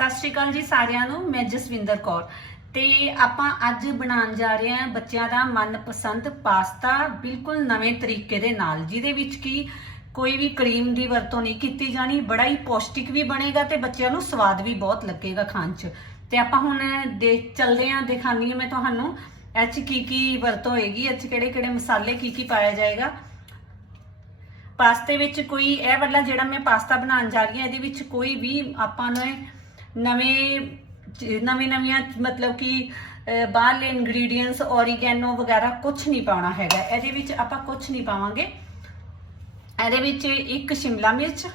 ਸਤਿ ਸ਼੍ਰੀ ਅਕਾਲ ਜੀ ਸਾਰਿਆਂ ਨੂੰ, ਮੈਂ ਜਸਵਿੰਦਰ ਕੌਰ। ਤੇ ਆਪਾਂ ਅੱਜ ਬਣਾਉਣ ਜਾ ਰਹੇ ਹਾਂ ਬੱਚਿਆਂ ਦਾ ਮਨਪਸੰਦ ਪਾਸਤਾ, ਬਿਲਕੁਲ ਨਵੇਂ ਤਰੀਕੇ ਦੇ ਨਾਲ, ਜਿਹਦੇ ਵਿੱਚ ਕੀ ਕੋਈ ਵੀ ਕਰੀਮ ਦੀ ਵਰਤੋਂ ਨਹੀਂ ਕੀਤੀ ਜਾਣੀ, ਬੜਾ ਹੀ ਪੌਸ਼ਟਿਕ ਵੀ ਬਣੇਗਾ ਤੇ ਬੱਚਿਆਂ ਨੂੰ ਸਵਾਦ ਵੀ ਬਹੁਤ ਲੱਗੇਗਾ ਖਾਣ 'ਚ। ਤੇ ਆਪਾਂ ਹੁਣ ਦੇ ਚੱਲਦੇ ਹਾਂ ਦਿਖਾਣੀ ਹਾਂ ਮੈਂ ਤੁਹਾਨੂੰ, ਇਹ 'ਚ ਕੀ ਕੀ ਵਰਤੋਂ ਹੋਏਗੀ, ਇਹ 'ਚ ਕਿਹੜੇ ਕਿਹੜੇ ਮਸਾਲੇ ਕੀ ਕੀ ਪਾਇਆ ਜਾਏਗਾ। ਪਾਸਤੇ ਵਿੱਚ ਕੋਈ ਇਹ ਵਾਲਾ ਜਿਹੜਾ ਮੈਂ ਪਾਸਤਾ ਬਣਾਉਣ ਜਾ ਰਹੀ ਹਾਂ, ਇਹਦੇ ਵਿੱਚ ਕੋਈ ਵੀ ਆਪਾਂ ਨੇ ਨਵੇਂ ਨਵੇਂ ਨਵੀਆਂ, ਮਤਲਬ ਕਿ ਬਾਹਰਲੇ ਇੰਗਰੀਡੀਅੰਟਸ ਔਰੀਗੈਨੋ ਵਗੈਰਾ ਕੁਝ ਨਹੀਂ ਪਾਉਣਾ ਹੈਗਾ। ਇਹਦੇ ਵਿੱਚ ਆਪਾਂ ਕੁਝ ਨਹੀਂ ਪਾਵਾਂਗੇ। ਇਹਦੇ ਵਿੱਚ ਇੱਕ ਸ਼ਿਮਲਾ ਮਿਰਚ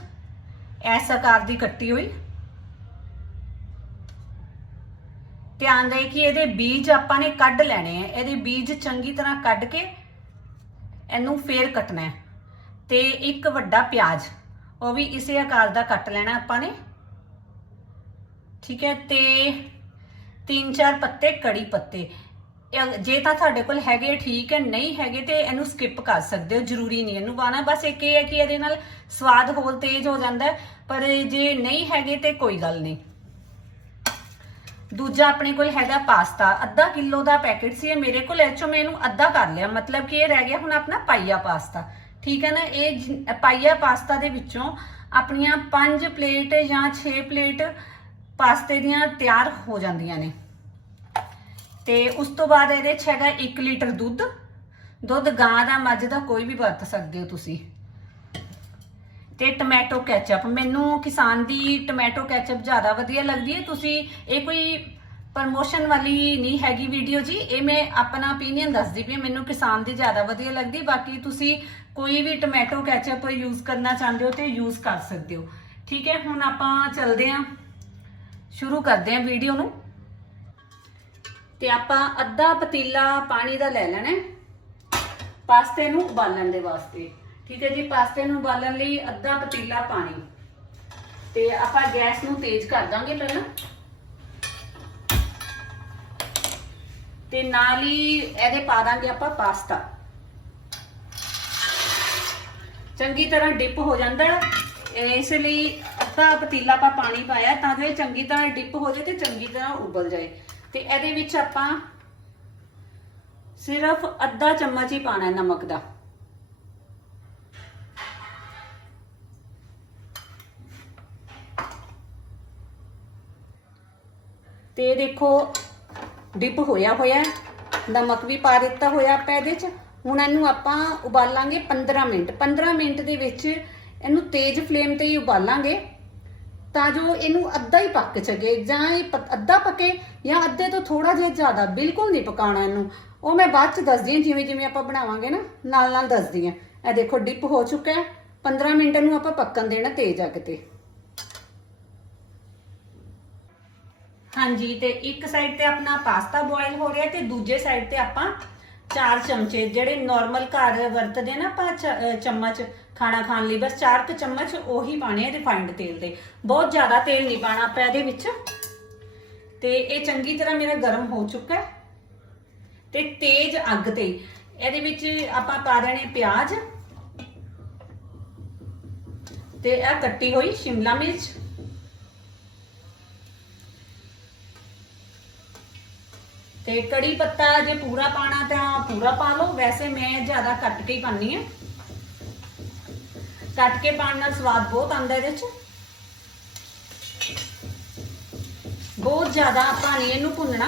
ਇਸ ਆਕਾਰ ਦੀ ਕੱਟੀ ਹੋਈ। ਧਿਆਨ ਦੇ ਕਿ ਇਹਦੇ ਬੀਜ ਆਪਾਂ ਨੇ ਕੱਢ ਲੈਣੇ ਆ। ਇਹਦੇ ਬੀਜ ਚੰਗੀ ਤਰ੍ਹਾਂ ਕੱਢ ਕੇ ਇਹਨੂੰ ਫੇਰ ਕੱਟਣਾ ਹੈ। ਤੇ ਇੱਕ ਵੱਡਾ ਪਿਆਜ਼, ਉਹ ਵੀ ਇਸੇ ਆਕਾਰ ਦਾ ਕੱਟ ਲੈਣਾ ਆਪਾਂ ਨੇ। ਠੀਕ ਹੈ, ਤੇ ਤਿੰਨ ਚਾਰ ਪੱਤੇ, ਕੜੀ ਪੱਤੇ। ਜੇ ਤਾਂ ਤੁਹਾਡੇ ਕੋਲ ਹੈਗੇ, ਠੀਕ ਹੈ, ਨਹੀਂ ਹੈਗੇ, ਤੇ ਇਹਨੂੰ ਸਕਿਪ ਕਰ ਸਕਦੇ ਹੋ, ਜ਼ਰੂਰੀ ਨਹੀਂ, ਇਹਨੂੰ ਪਾਣਾ ਬਸ ਇੱਕ ਇਹ ਹੈ ਕਿ ਇਹਦੇ ਨਾਲ ਸਵਾਦ ਹੋਰ ਤੇਜ਼ ਹੋ ਜਾਂਦਾ ਪਰ ਜੇ ਨਹੀਂ ਹੈਗੇ, ਤੇ ਕੋਈ ਗੱਲ ਨਹੀਂ। ਦੂਜਾ ਆਪਣੇ ਕੋਲ ਹੈਗਾ ਪਾਸਤਾ। ਅੱਧਾ ਕਿਲੋ ਦਾ ਪੈਕੇਟ ਸੀ ਇਹ ਮੇਰੇ ਕੋਲ ਐਚੋ ਮੈਂ ਇਹਨੂੰ ਅੱਧਾ ਕਰ ਲਿਆ। ਮਤਲਬ ਕਿ ਇਹ ਰਹਿ ਗਿਆ ਹੁਣ ਆਪਣਾ ਪਾਈਆ ਪਾਸਤਾ। ਠੀਕ ਹੈ ਨਾ, ਇਹ ਪਾਈਆ ਪਾਸਤਾ ਦੇ ਵਿੱਚੋਂ ਆਪਣੀਆਂ 5 ਪਲੇਟ ਜਾਂ 6 ਪਲੇਟ ਪਾਸਤੇ ਦੀਆਂ ਤਿਆਰ ਹੋ ਜਾਂਦੀਆਂ ਨੇ। ਤੇ ਉਸ ਤੋਂ ਬਾਅਦ ਇਹਦੇ 'ਚ ਹੈਗਾ 1 ਲੀਟਰ ਦੁੱਧ। ਦੁੱਧ ਗਾਂ ਦਾ ਮੱਝ ਦਾ ਕੋਈ ਵੀ ਵਰਤ ਸਕਦੇ ਹੋ ਤੁਸੀਂ। ਤੇ ਟੋਮੈਟੋ ਕੈਚਅਪ। ਮੈਨੂੰ ਕਿਸਾਨ ਦੀ ਟੋਮੈਟੋ ਕੈਚਅਪ ਜ਼ਿਆਦਾ ਵਧੀਆ ਲੱਗਦੀ ਹੈ। ਤੁਸੀਂ ਇਹ ਕੋਈ ਪ੍ਰਮੋਸ਼ਨ ਵਾਲੀ ਨਹੀਂ ਹੈਗੀ ਵੀਡੀਓ ਜੀ। ਇਹ ਮੈਂ ਆਪਣਾ opinion ਦੱਸਦੀ ਪਈ ਮੈਨੂੰ ਕਿਸਾਨ ਦੀ ਜ਼ਿਆਦਾ ਵਧੀਆ ਲੱਗਦੀ। ਬਾਕੀ ਤੁਸੀਂ ਕੋਈ ਵੀ ਟੋਮੈਟੋ ਕੈਚਅਪ ਯੂਜ਼ ਕਰਨਾ ਚਾਹੁੰਦੇ ਹੋ ਤੇ ਯੂਜ਼ ਕਰ ਸਕਦੇ ਹੋ। ਠੀਕ ਹੈ, ਹੁਣ ਆਪਾਂ ਚੱਲਦੇ ਹਾਂ। ਸ਼ੁਰੂ ਕਰਦੇ ਹਾਂ ਵੀਡੀਓ ਨੂੰ। ਤੇ ਆਪਾਂ ਅੱਧਾ ਪਤੀਲਾ ਪਾਣੀ ਦਾ ਲੈ ਲੈਣਾ ਪਾਸਤੇ ਨੂੰ ਉਬਾਲਣ ਦੇ ਵਾਸਤੇ। ਠੀਕ ਹੈ ਜੀ, ਪਾਸਤੇ ਨੂੰ ਉਬਾਲਣ ਲਈ ਅੱਧਾ ਪਤੀਲਾ ਪਾਣੀ। ਤੇ ਆਪਾਂ ਗੈਸ ਨੂੰ ਤੇਜ਼ ਕਰ ਦਾਂਗੇ ਪਹਿਲਾਂ। ਤੇ ਨਾਲ ਹੀ ਇਹਦੇ ਪਾ ਦਾਂਗੇ ਆਪਾਂ ਪਾਸਤਾ। ਚੰਗੀ ਤਰ੍ਹਾਂ ਡਿਪ ਹੋ ਜਾਂਦਾ ਹੈ। ਇਸ ਲਈ ਅੱਧਾ ਪਤੀਲਾ ਆਪਾਂ ਪਾਣੀ ਪਾਇਆ ਤਾਂ ਜੋ ਇਹ ਚੰਗੀ ਤਰ੍ਹਾਂ ਡਿਪ ਹੋ ਜਾਏ ਤੇ ਚੰਗੀ ਤਰ੍ਹਾਂ ਉਬਲ ਜਾਏ। ਤੇ ਇਹਦੇ ਵਿੱਚ ਆਪਾਂ ਸਿਰਫ ਅੱਧਾ ਚਮਚ ਹੀ ਪਾਣਾ ਹੈ ਨਮਕ ਦਾ। ਤੇ ਦੇਖੋ ਡਿਪ ਹੋਇਆ ਹੋਇਆ ਨਮਕ ਵੀ ਪਾ ਦਿੱਤਾ ਹੋਇਆ ਆਪਾਂ ਇਹਦੇ ਚ। ਹੁਣ ਇਹਨੂੰ ਆਪਾਂ ਉਬਾਲਾਂਗੇ 15 ਮਿੰਟ। 15 ਮਿੰਟ ਦੇ ਵਿੱਚ ਇਹਨੂੰ ਤੇਜ਼ ਫਲੇਮ ਤੇ ਹੀ ਉਬਾਲਾਂਗੇ। ਤਾਂ ਜੋ ਇਹਨੂੰ ਅੱਧਾ ਹੀ ਪੱਕ ਸਕੇ, ਜਾਂ ਇਹ ਪ- ਅੱਧਾ ਪੱਕੇ ਜਾਂ ਅੱਧੇ ਤੋਂ ਥੋੜਾ ਜਿਹਾ ਜ਼ਿਆਦਾ, ਬਿਲਕੁਲ ਨਹੀਂ ਪਕਾਉਣਾ ਇਹਨੂੰ। ਉਹ ਮੈਂ ਬਾਅਦ ਚ ਦੱਸਦੀ ਹਾਂ, ਜਿਵੇਂ ਜਿਵੇਂ ਆਪਾਂ ਬਣਾਵਾਂਗੇ ਨਾ, ਨਾਲ ਨਾਲ ਦੱਸਦੀ ਹਾਂ। ਇਹ ਦੇਖੋ, ਡਿਪ ਹੋ ਚੁੱਕਾ ਹੈ। 15 ਮਿੰਟ ਨੂੰ ਆਪਾਂ ਪੱਕਣ ਦੇਣਾ ਤੇਜ਼ ਅੱਗ ਤੇ। ਹਾਂਜੀ, ਤੇ ਇੱਕ ਸਾਈਡ ਤੇ ਆਪਣਾ ਪਾਸਤਾ ਬੋਇਲ ਹੋ ਰਿਹਾ ਤੇ ਦੂਜੇ ਸਾਈਡ ਤੇ ਆਪਾਂ ਚਾਰ ਚਮਚੇ, ਜਿਹੜੇ ਨਾਰਮਲ ਘਰ ਵਰਤਦੇ ਨਾ ਆਪਾਂ ਚ- ਅਹ ਚਮਚ ਖਾਣਾ ਖਾਣ ਲਈ। ਬਸ ਚਾਰ ਕੁ ਚਮਚ ਉਹੀ ਪਾਣੇ ਆ ਰਿਫਾਈਨਡ ਤੇਲ ਦੇ। ਬਹੁਤ ਜ਼ਿਆਦਾ ਤੇਲ ਨਹੀਂ ਪਾਣਾ ਆਪਾਂ ਇਹਦੇ ਵਿੱਚ। ਤੇ ਇਹ ਚੰਗੀ ਤਰ੍ਹਾਂ ਮੇਰਾ ਗਰਮ ਹੋ ਚੁੱਕਾ ਹੈ। ਤੇ ਤੇਜ਼ ਅੱਗ ਤੇ। ਇਹਦੇ ਵਿੱਚ ਆਪਾਂ ਪਾ ਦੇਣੇ ਪਿਆਜ਼। ਤੇ ਇਹ ਕੱਟੀ ਹੋਈ ਸ਼ਿਮਲਾ ਮਿਰਚ। ਤੇ ਕੜੀ ਪੱਤਾ ਜੇ ਪੂਰਾ ਪਾਣਾ ਤਾਂ ਪੂਰਾ ਪਾ ਲਓ। ਵੈਸੇ ਮੈਂ ਜ਼ਿਆਦਾ ਕੱਟ ਕੇ ਹੀ ਪਾਣੀ ਹੈ। ਕੱਟ ਕੇ ਪਾਣ ਨਾਲ ਸਵਾਦ ਬਹੁਤ ਆਉਂਦਾ ਇਹਦੇ ਚ। ਬਹੁਤ ਜ਼ਿਆਦਾ ਆਪਾਂ ਨਹੀਂ ਇਹਨੂੰ ਭੁੰਨਣਾ।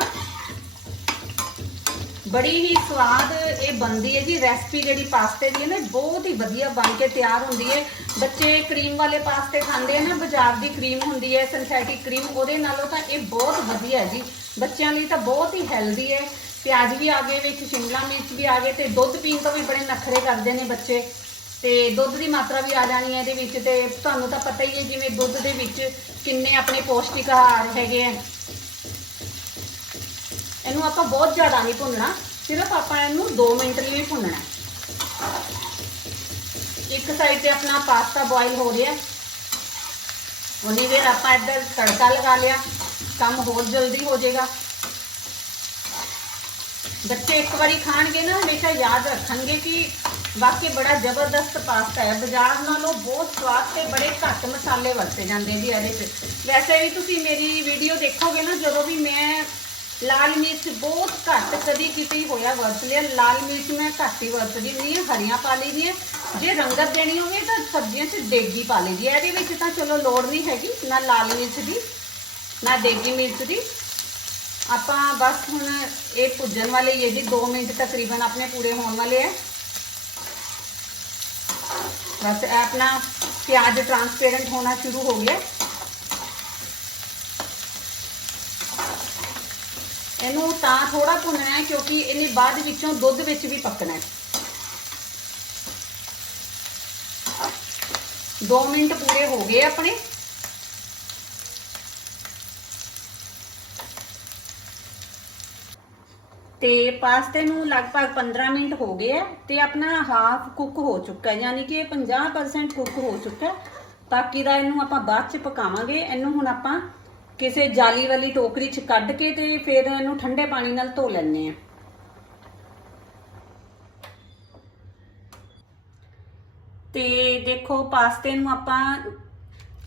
ਬੜੀ ਹੀ ਸਵਾਦ ਇਹ ਬਣਦੀ ਹੈ ਜੀ ਰੈਸਪੀ ਜਿਹੜੀ ਪਾਸਤੇ ਦੀ ਹੈ ਨਾ ਬਹੁਤ ਹੀ ਵਧੀਆ ਬਣ ਕੇ ਤਿਆਰ ਹੁੰਦੀ ਹੈ। ਬੱਚੇ ਕਰੀਮ ਵਾਲੇ ਪਾਸਤੇ ਖਾਂਦੇ ਆ ਨਾ, ਬਾਜ਼ਾਰ ਦੀ ਕਰੀਮ ਹੁੰਦੀ ਹੈ ਸਿੰਥੈਟਿਕ ਕਰੀਮ ਉਹਦੇ ਨਾਲੋਂ ਤਾਂ ਇਹ ਬਹੁਤ ਵਧੀਆ ਹੈ ਜੀ। ਬੱਚਿਆਂ ਲਈ ਤਾਂ ਬਹੁਤ ਹੀ ਹੈਲਦੀ ਹੈ। ਪਿਆਜ਼ ਵੀ ਆ ਗਏ ਵਿੱਚ, ਸ਼ਿਮਲਾ ਮਿਰਚ ਵੀ ਆ ਗਏ ਤੇ ਦੁੱਧ ਪੀਣ ਤੋਂ ਵੀ ਬੜੇ ਨਖਰੇ ਕਰਦੇ ਨੇ ਬੱਚੇ। ਤੇ ਦੁੱਧ ਦੀ ਮਾਤਰਾ ਵੀ ਆ ਜਾਣੀ ਹੈ ਇਹਦੇ ਵਿੱਚ ਤੇ ਤੁਹਾਨੂੰ ਤਾਂ ਪਤਾ ਹੀ ਹੈ ਜਿਵੇਂ ਦੁੱਧ ਦੇ ਵਿੱਚ ਕਿੰਨੇ ਆਪਣੇ ਪੌਸ਼ਟਿਕ ਆਹਾਰ ਹੈਗੇ ਆ। ਇਹਨੂੰ ਆਪਾਂ ਬਹੁਤ ਜ਼ਿਆਦਾ ਨਹੀਂ ਭੁੰਨਣਾ, ਸਿਰਫ ਆਪਾਂ ਇਹਨੂੰ 2 ਮਿੰਟ ਲਈ ਭੁੰਨਣਾ। ਇੱਕ ਸਾਈਡ ਤੇ ਆਪਣਾ ਪਾਸਤਾ ਬੋਇਲ ਹੋ ਰਿਹਾ। ਉਹਨੇ ਵੇਰ ਆਪਾਂ ਇੱਧਰ ਤੜਕਾ ਲਗਾ ਲਿਆ, ਕੰਮ ਹੋਰ ਜਲਦੀ ਹੋ ਜਾਏਗਾ। ਬੱਚੇ ਇੱਕ ਵਾਰੀ ਖਾਣਗੇ ਨਾ, ਹਮੇਸ਼ਾ ਯਾਦ ਰੱਖਣਗੇ ਕਿ ਬਾਕੀ ਬੜਾ ਜ਼ਬਰਦਸਤ ਪਾਸਤਾ ਹੈ। ਬਾਜ਼ਾਰ ਨਾਲੋਂ ਬਹੁਤ ਸਵਾਦ ਤੇ ਬੜੇ ਘੱਟ ਮਸਾਲੇ ਵਰਤੇ ਜਾਂਦੇ ਜੀ ਇਹਦੇ 'ਚ ਵੈਸੇ ਵੀ ਤੁਸੀਂ ਮੇਰੀ ਵੀਡੀਓ ਦੇਖੋਗੇ ਨਾ, ਜਦੋਂ ਵੀ ਮੈਂ ਲਾਲ ਮਿਰਚ ਬਹੁਤ ਘੱਟ ਕਦੀ ਕਿਤੇ ਹੋਇਆ ਵਰਤ ਲਿਆ। ਲਾਲ ਮਿਰਚ ਮੈਂ ਘੱਟ ਹੀ ਵਰਤਦੀ ਹੁੰਦੀ ਹਾਂ, ਹਰੀਆਂ ਪਾ ਲਈ ਲਈਆਂ ਜੇ ਰੰਗਤ ਦੇਣੀ ਹੋਵੇ ਤਾਂ ਸਬਜ਼ੀਆਂ 'ਚ ਦੇਗੀ ਪਾ ਲਈ ਦੀ ਇਹਦੇ ਵਿੱਚ ਤਾਂ ਚਲੋ ਲੋੜ ਨਹੀਂ ਹੈਗੀ ਨਾ ਲਾਲ ਮਿਰਚ ਦੀ, ਨਾ ਦੇਗੀ ਮਿਰਚ ਦੀ। ਆਪਾਂ ਬਸ ਹੁਣ ਇਹ ਭੁੱਜਣ ਵਾਲੇ ਹੀ ਹੈ ਜੀ। 2 ਮਿੰਟ ਤਕਰੀਬਨ ਆਪਣੇ ਪੂਰੇ ਹੋਣ ਵਾਲੇ ਹੈ। ਬਸ ਇਹ ਆਪਣਾ ਪਿਆਜ਼ ਟ੍ਰਾਂਸਪੇਰੈਂਟ ਹੋਣਾ ਸ਼ੁਰੂ ਹੋ ਗਿਆ। ਇਹਨੂੰ ਤਾਂ ਥੋੜਾ ਭੁੰਨਣਾ ਹੈ ਕਿਉਂਕਿ ਇਹਨੇ ਬਾਅਦ ਵਿੱਚੋਂ ਦੁੱਧ ਵਿੱਚ ਵੀ ਪੱਕਣਾ ਹੈ। 2 ਮਿੰਟ ਪੂਰੇ ਹੋ ਗਏ ਆਪਣੇ। ਤੇ ਪਾਸਤੇ ਨੂੰ ਲਗਭਗ 15 ਮਿੰਟ ਹੋ ਗਏ ਹੈ ਤੇ ਆਪਣਾ ਹਾਫ ਕੁੱਕ ਹੋ ਚੁੱਕਾ ਹੈ, ਯਾਨੀ ਕਿ ਇਹ 50% ਕੁੱਕ ਹੋ ਚੁੱਕਾ ਬਾਕੀ ਦਾ ਇਹਨੂੰ ਆਪਾਂ ਬਾਅਦ ਚ ਪਕਾਵਾਂਗੇ। ਇਹਨੂੰ ਹੁਣ ਆਪਾਂ ਕਿਸੇ ਜਾਲੀ ਵਾਲੀ ਟੋਕਰੀ ਚ ਕੱਢ ਕੇ ਤੇ ਫਿਰ ਇਹਨੂੰ ਠੰਡੇ ਪਾਣੀ ਨਾਲ ਧੋ ਲੈਣੇ ਆ ਤੇ ਦੇਖੋ, ਪਾਸਤੇ ਨੂੰ ਆਪਾਂ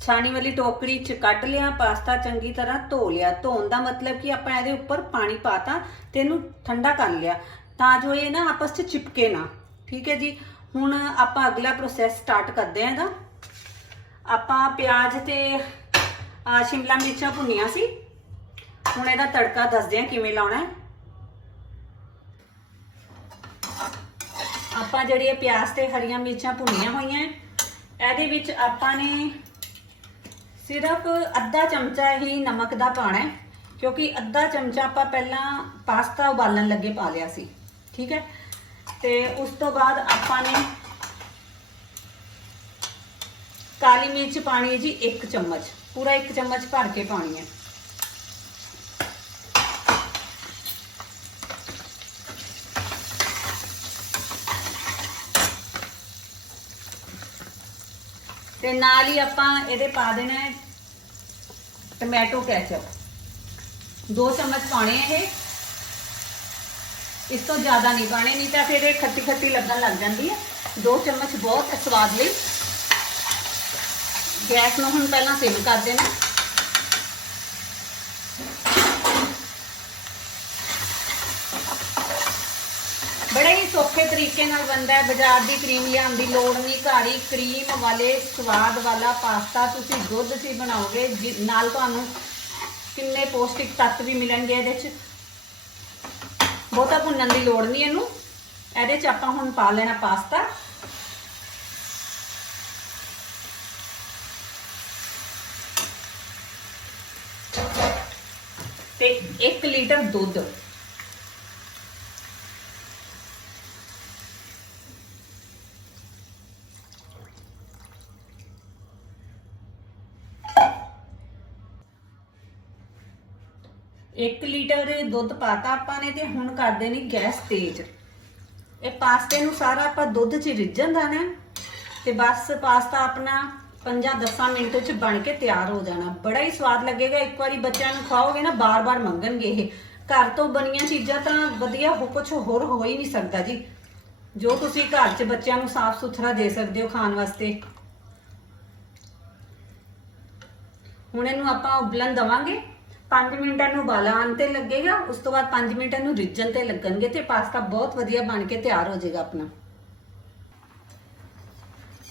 ਛਾਣੀ ਵਾਲੀ ਟੋਕਰੀ ਚ ਕੱਢ ਲਿਆ, ਪਾਸਤਾ ਚੰਗੀ ਤਰ੍ਹਾਂ ਧੋ ਲਿਆ। ਧੋਣ ਦਾ ਮਤਲਬ ਕਿ ਆਪਾਂ ਇਹਦੇ ਉੱਪਰ ਪਾਣੀ ਪਾਤਾ ਤੇ ਇਹਨੂੰ ਠੰਡਾ ਕਰ ਲਿਆ। ਤਾਂ ਜੋ ਇਹ ਨਾ ਆਪਸ ਚ ਚਿਪਕੇ ਨਾ। ਠੀਕ ਹੈ ਜੀ? ਹੁਣ ਆਪਾਂ ਅਗਲਾ ਪ੍ਰੋਸੈਸ ਸਟਾਰਟ ਕਰਦੇ ਹਾਂ ਇਹਦਾ। ਆਪਾਂ ਪਿਆਜ਼ ਤੇ ਸ਼ਿਮਲਾ ਮਿਰਚਾਂ ਭੁੰਨੀਆਂ ਸੀ। ਹੁਣ ਇਹਦਾ ਤੜਕਾ ਦੱਸਦੇ ਹਾਂ ਕਿਵੇਂ ਲਾਉਣਾ ਹੈ। ਆਪਾਂ ਜਿਹੜੀਆਂ ਪਿਆਜ਼ ਤੇ ਹਰੀਆਂ ਮਿਰਚਾਂ ਭੁੰਨੀਆਂ ਹੋਈਆਂ ਇਹਦੇ ਵਿੱਚ ਆਪਾਂ ਨੇ ਸਿਰਫ ਅੱਧਾ ਚਮਚਾ ਹੀ ਨਮਕ ਦਾ ਪਾਣਾ ਹੈ, ਕਿਉਂਕਿ ਅੱਧਾ ਚਮਚਾ ਆਪਾਂ ਪਹਿਲਾਂ ਪਾਸਤਾ ਉਬਾਲਣ ਲੱਗੇ ਪਾ ਲਿਆ ਸੀ, ਠੀਕ ਹੈ? ਤੇ ਉਸ ਤੋਂ ਬਾਅਦ ਆਪਾਂ ਨੇ ਕਾਲੀ ਮਿਰਚ ਪਾਣੀ ਹੈ ਜੀ 1 ਚਮਚ, ਪੂਰਾ 1 ਚਮਚ ਭਰ ਕੇ ਪਾਣੀ ਹੈ। ਤੇ ਨਾਲ ਹੀ ਆਪਾਂ ਇਹਦੇ ਪਾ ਦੇਣਾ ਹੈ ਟੋਮੈਟੋ ਕੈਚਅਪ। 2 ਚਮਚ ਪਾਉਣੇ ਇਹ। ਇਸ ਤੋਂ ਜ਼ਿਆਦਾ ਨਹੀਂ ਪਾਣੇ ਨਹੀਂ ਤਾਂ ਫਿਰ ਇਹ ਖੱਟੀ ਖੱਟੀ ਲੱਗਣ ਲੱਗ ਜਾਂਦੀ ਹੈ। 2 ਚਮਚ ਬਹੁਤ ਸਵਾਦ ਲਈ। ਗੈਸ ਨੂੰ ਹੁਣ ਪਹਿਲਾਂ ਸਿਮ ਕਰ ਦੇਣਾ ਬੜੇ ਹੀ ਸੌਖੇ ਤਰੀਕੇ ਨਾਲ ਬਣਦਾ ਹੈ। ਬਾਜ਼ਾਰ ਦੀ ਕਰੀਮ ਲਿਆਉਣ ਦੀ ਲੋੜ ਨਹੀਂ। ਘਰ ਹੀ ਕਰੀਮ ਵਾਲੇ ਸਵਾਦ ਵਾਲਾ ਪਾਸਤਾ ਤੁਸੀਂ ਦੁੱਧ 'ਚ ਬਣਾਓਗੇ। ਨਾਲ ਤੁਹਾਨੂੰ ਕਿੰਨੇ ਪੌਸ਼ਟਿਕ ਤੱਤ ਵੀ ਮਿਲਣਗੇ ਇਹਦੇ 'ਚ। ਬਹੁਤਾ ਭੁੰਨਣ ਦੀ ਲੋੜ ਨਹੀਂ ਇਹਨੂੰ। ਇਹਦੇ 'ਚ ਆਪਾਂ ਹੁਣ ਪਾ ਲੈਣਾ ਪਾਸਤਾ। ਤੇ 1 ਲੀਟਰ ਦੁੱਧ। ਇੱਕ ਲੀਟਰ ਦੁੱਧ ਪਾਤਾ ਆਪਾਂ ਨੇ ਤੇ ਹੁਣ ਕਰਦੇ ਨੇ ਗੈਸ ਤੇਜ਼। ਇਹ ਪਾਸਤੇ ਨੂੰ ਸਾਰਾ ਆਪਾਂ ਦੁੱਧ 'ਚ ਰਿੱਝਣ ਦੇਣਾ ਤੇ ਬਸ ਪਾਸਤਾ ਆਪਣਾ 5-10 ਮਿੰਟ 'ਚ ਬਣ ਕੇ ਤਿਆਰ ਹੋ ਜਾਣਾ। ਬੜਾ ਹੀ ਸਵਾਦ ਲੱਗੇਗਾ, ਇੱਕ ਵਾਰੀ ਬੱਚਿਆਂ ਨੂੰ ਖਾਓਗੇ ਨਾ, ਬਾਰ-ਬਾਰ ਮੰਗਣਗੇ ਇਹ। ਘਰ ਤੋਂ ਬਣੀਆਂ ਚੀਜ਼ਾਂ ਤਾਂ ਵਧੀਆ ਹੋ ਕੁਝ ਹੋਰ ਹੋ ਹੀ ਨਹੀਂ ਸਕਦਾ ਜੀ। ਜੋ ਤੁਸੀਂ ਘਰ 'ਚ ਬੱਚਿਆਂ ਨੂੰ ਸਾਫ਼ ਸੁਥਰਾ ਦੇ ਸਕਦੇ ਹੋ ਖਾਣ ਵਾਸਤੇ। ਹੁਣ ਇਹਨੂੰ ਆਪਾਂ ਉਬਲਣ ਦਵਾਂਗੇ। 5 ਮਿੰਟਾਂ ਨੂੰ ਉਬਾਲਾ ਆਉਣ ਤੇ ਲੱਗੇਗਾ, ਉਸ ਤੋਂ ਬਾਅਦ 5 ਮਿੰਟਾਂ ਨੂੰ ਰਿੱਝਣ ਤੇ ਲੱਗਣਗੇ ਤੇ ਪਾਸਤਾ ਬਹੁਤ ਵਧੀਆ ਬਣ ਕੇ ਤਿਆਰ ਹੋ ਜਾਏਗਾ ਆਪਣਾ।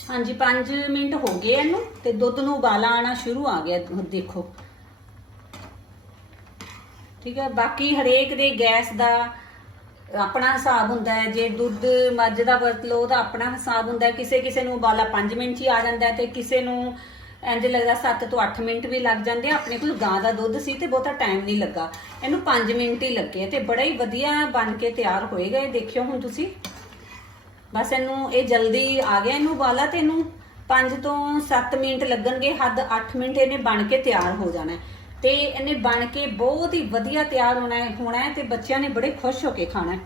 ਹਾਂਜੀ 5 ਮਿੰਟ ਹੋ ਗਏ ਇਹਨੂੰ ਤੇ ਦੁੱਧ ਨੂੰ ਉਬਾਲਾ ਆਣਾ ਸ਼ੁਰੂ ਆ ਗਿਆ ਦੇਖੋ। ਠੀਕ ਹੈ ਬਾਕੀ ਹਰੇਕ ਦੇ ਗੈਸ ਦਾ ਆਪਣਾ ਹਿਸਾਬ ਹੁੰਦਾ ਹੈ, ਜੇ ਦੁੱਧ ਮੱਝ ਦਾ ਵਰਤ ਲਓ ਉਹਦਾ ਆਪਣਾ ਹਿਸਾਬ ਹੁੰਦਾ ਹੈ ਕਿਸੇ ਕਿਸੇ ਨੂੰ ਉਬਾਲਾ 5 ਮਿੰਟ 'ਚ ਹੀ ਆ ਜਾਂਦਾ ਹੈ ਤੇ ਕਿਸੇ ਨੂੰ ਇੰਜ ਲੱਗਦਾ 7 ਤੋਂ 8 ਮਿੰਟ ਵੀ ਲੱਗ ਜਾਂਦੇ ਆ, ਆਪਣੇ ਕੋਲ ਗਾਂ ਦਾ ਦੁੱਧ ਸੀ ਤੇ ਬਹੁਤਾ ਟਾਈਮ ਨਹੀਂ ਲੱਗਾ। ਇਹਨੂੰ 5 ਮਿੰਟ ਹੀ ਲੱਗੇ ਤੇ ਬੜਾ ਹੀ ਵਧੀਆ ਬਣ ਕੇ ਤਿਆਰ ਹੋਏਗਾ ਇਹ ਦੇਖਿਓ ਹੁਣ ਤੁਸੀਂ। ਬਸ ਇਹਨੂੰ, ਇਹ ਜਲਦੀ ਆ ਗਿਆ ਇਹਨੂੰ ਉਬਾਲਾ ਤੇ ਇਹਨੂੰ 5 ਤੋਂ 7 ਮਿੰਟ ਲੱਗਣਗੇ, ਹੱਦ 8 ਮਿੰਟ ਇਹਨੇ ਬਣ ਕੇ ਤਿਆਰ ਹੋ ਜਾਣਾ ਹੈ। ਤੇ ਇਹਨੇ ਬਣ ਕੇ ਬਹੁਤ ਹੀ ਵਧੀਆ ਤਿਆਰ ਹੋਣਾ ਹੈ ਹੋਣਾ ਹੈ ਤੇ ਬੱਚਿਆਂ ਨੇ ਬੜੇ ਖੁਸ਼ ਹੋ ਕੇ ਖਾਣਾ ਹੈ।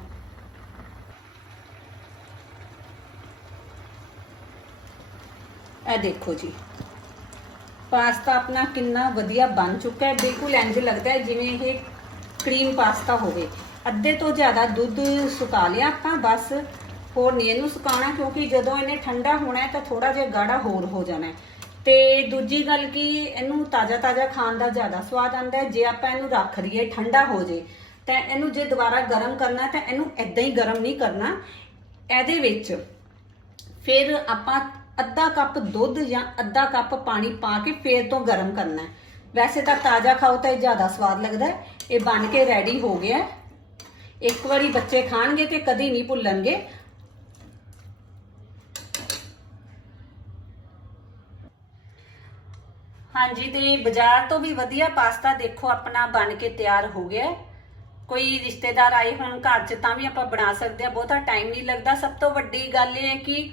ਇਹ ਦੇਖੋ ਜੀ। ਪਾਸਤਾ ਆਪਣਾ ਕਿੰਨਾ ਵਧੀਆ ਬਣ ਚੁੱਕਾ ਹੈ। ਬਿਲਕੁਲ ਇੰਜ ਲੱਗਦਾ ਹੈ ਜਿਵੇਂ ਇਹ ਕਰੀਮ ਪਾਸਤਾ ਹੋਵੇ। ਅੱਧੇ ਤੋਂ ਜ਼ਿਆਦਾ ਦੁੱਧ ਸੁਕਾ ਲਿਆ ਆਪਾਂ, ਬਸ ਹੋਰ ਨਹੀਂ ਇਹਨੂੰ ਸੁਕਾਉਣਾ, ਕਿਉਂਕਿ ਜਦੋਂ ਇਹਨੇ ਠੰਡਾ ਹੋਣਾ ਹੈ ਤਾਂ ਥੋੜਾ ਜਿਹਾ ਗਾੜਾ ਹੋਰ ਹੋ ਜਾਣਾ ਹੈ। ਤੇ ਦੂਜੀ ਗੱਲ ਕਿ, ਇਹਨੂੰ ਤਾਜ਼ਾ ਤਾਜ਼ਾ ਖਾਣ ਦਾ ਜ਼ਿਆਦਾ ਸਵਾਦ ਆਉਂਦਾ ਹੈ। ਜੇ ਆਪਾਂ ਇਹਨੂੰ ਰੱਖ ਲਈਏ ਠੰਡਾ ਹੋ ਜੇ, ਤਾਂ ਇਹਨੂੰ ਜੇ ਦੁਬਾਰਾ ਗਰਮ ਕਰਨਾ ਤਾਂ ਇਹਨੂੰ ਐਦਾਂ ਹੀ ਗਰਮ ਨਹੀਂ ਕਰਨਾ। ਇਹਦੇ ਵਿੱਚ ਫਿਰ ਆਪਾਂ ਅੱਧਾ ਕੱਪ ਦੁੱਧ ਜਾਂ ਅੱਧਾ ਕੱਪ ਪਾਣੀ ਪਾ ਕੇ ਫੇਰ ਤੋਂ ਗਰਮ ਕਰਨਾ ਹੈ। ਵੈਸੇ ਤਾਂ ਤਾਜ਼ਾ ਖਾਓ ਤਾਂ ਇਹ ਜ਼ਿਆਦਾ ਸਵਾਦ ਲੱਗਦਾ ਹੈ। ਇਹ ਬਣ ਕੇ ਰੈਡੀ ਹੋ ਗਿਆ ਹੈ। ਇੱਕ ਵਾਰੀ ਬੱਚੇ ਖਾਣਗੇ ਤੇ ਕਦੀ ਨਹੀਂ ਭੁੱਲਣਗੇ। ਹਾਂਜੀ ਤੇ ਬਾਜ਼ਾਰ ਤੋਂ ਵੀ ਵਧੀਆ ਪਾਸਤਾ ਦੇਖੋ ਆਪਣਾ ਬਣ ਕੇ ਤਿਆਰ ਹੋ ਗਿਆ ਹੈ। ਕੋਈ ਰਿਸ਼ਤੇਦਾਰ ਆਏ ਹੁਣ ਘਰ 'ਚ ਤਾਂ ਵੀ ਆਪਾਂ ਬਣਾ ਸਕਦੇ ਆ ਬਹੁਤਾ ਟਾਈਮ ਨਹੀਂ ਲੱਗਦਾ। ਸਭ ਤੋਂ ਵੱਡੀ ਗੱਲ ਇਹ ਹੈ ਕਿ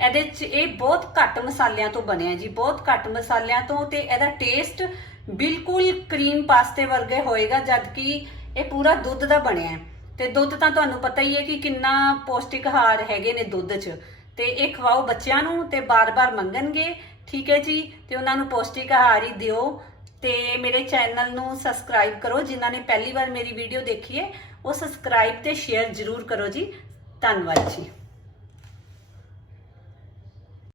ਇਹਦੇ 'ਚ ਇਹ ਬਹੁਤ ਘੱਟ ਮਸਾਲਿਆਂ ਤੋਂ ਬਣਿਆ ਜੀ, ਬਹੁਤ ਘੱਟ ਮਸਾਲਿਆਂ ਤੋਂ ਤੇ ਇਹਦਾ ਟੇਸਟ ਬਿਲਕੁਲ ਕਰੀਮ ਪਾਸਤੇ ਵਰਗੇ ਹੋਏਗਾ, ਜਦਕਿ ਇਹ ਪੂਰਾ ਦੁੱਧ ਦਾ ਬਣਿਆ ਹੈ। ਤੇ ਦੁੱਧ ਤਾਂ ਤੁਹਾਨੂੰ ਪਤਾ ਹੀ ਹੈ ਕਿ ਕਿੰਨਾ ਪੌਸ਼ਟਿਕ ਆਹਾਰ ਹੈਗੇ ਨੇ ਦੁੱਧ 'ਚ। ਤੇ ਇਹ ਖਵਾਓ ਬੱਚਿਆਂ ਨੂੰ ਤੇ ਬਾਰ-ਬਾਰ ਮੰਗਣਗੇ, ਠੀਕ ਹੈ ਜੀ, ਤੇ ਉਹਨਾਂ ਨੂੰ ਪੌਸ਼ਟਿਕ ਆਹਾਰ ਹੀ ਦਿਓ। ਤੇ ਮੇਰੇ ਚੈਨਲ ਨੂੰ ਸਬਸਕ੍ਰਾਈਬ ਕਰੋ, ਜਿਨ੍ਹਾਂ ਨੇ ਪਹਿਲੀ ਵਾਰ ਮੇਰੀ ਵੀਡੀਓ ਦੇਖੀ ਹੈ, ਉਹ ਸਬਸਕ੍ਰਾਈਬ ਤੇ ਸ਼ੇਅਰ ਜ਼ਰੂਰ ਕਰੋ ਜੀ। ਧੰਨਵਾਦ ਜੀ।